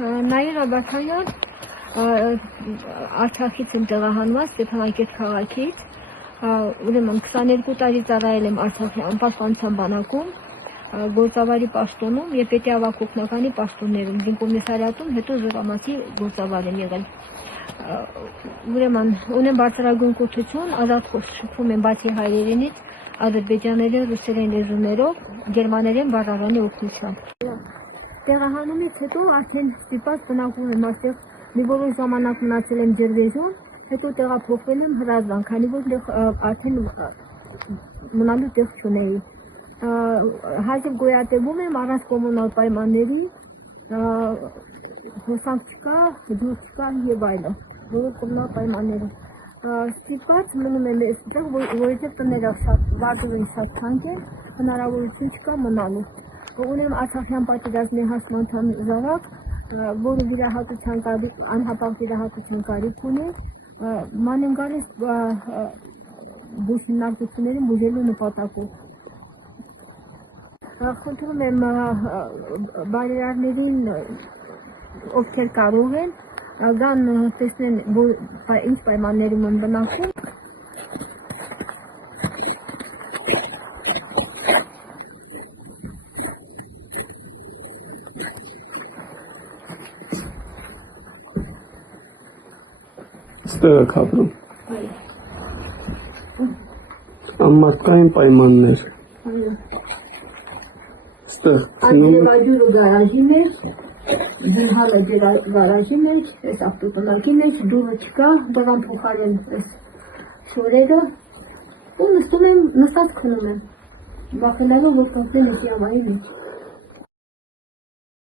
Նաիրա Բաթանյան, Արցախից եմ տեղահանված, Ստեփանակերտ քաղաքից, ուրեմն 22 տարի ծառայել եմ Արցախի անպաշտպանության բանակում, գործավարի պաշտոնում եւ պետի ավագ օգնականի պաշտոններում, զինկոմիսարիատում, հետո զորամասի գործավար եմ եղել։ Ուրեմն ունեմ բարձրագույն կրթություն, ազատ խոսում եմ բացի հայերենից, ադրբեջաներեն, ռուսերեն լեզուներով, գերմաներեն բառարանի օգնությամբ։ Տեղահանումից հետո արդեն ստիպված բնակվում եմ այստեղ, մի որոշ ժամանակ մնացել եմ Ջրվեժում, հետո տեղափոխվել եմ Հրազդան, քանի որ արդեն մնալու տեղ չունեի։ Հաջող գոյատևում եմ առանց կոմունալ պայմանների, հոսանք չկա, ջուր չկա եւ այլն, որոշ կոմունալ պայմաններով։ Ստիպված մնում եմ այստեղ, որովհետեւ տները շատ վարձույթ շատ թանկ են, հնարավորություն չկա մնալու։ Ունեմ Արցախյան պատերազմի հասցեական զավակ, որը վիրահատության անհապաղ վիրահատության կարիք ունի, ման եմ գալիս բուժնարկություններին բուժելու նպատակով։ Խնդրում եմ բարերարներին, ովքեր կարող են, գան տեսնեն, ինչ պայմաններում են բնակվում։ Ստեղ եք ապրում։ Անմարդկային պայմաններ։ Ստեղ Աջուրը գարաժի մեջ, զնհալը գարաժի մեջ, այս ավտոտնակի մեջ, դուրը չկա, դրան փոխարեն այս շորերը, ու նստում եմ, նստած քնում եմ, վախենալով, որ կացնեմ էսի ամայի մեջ։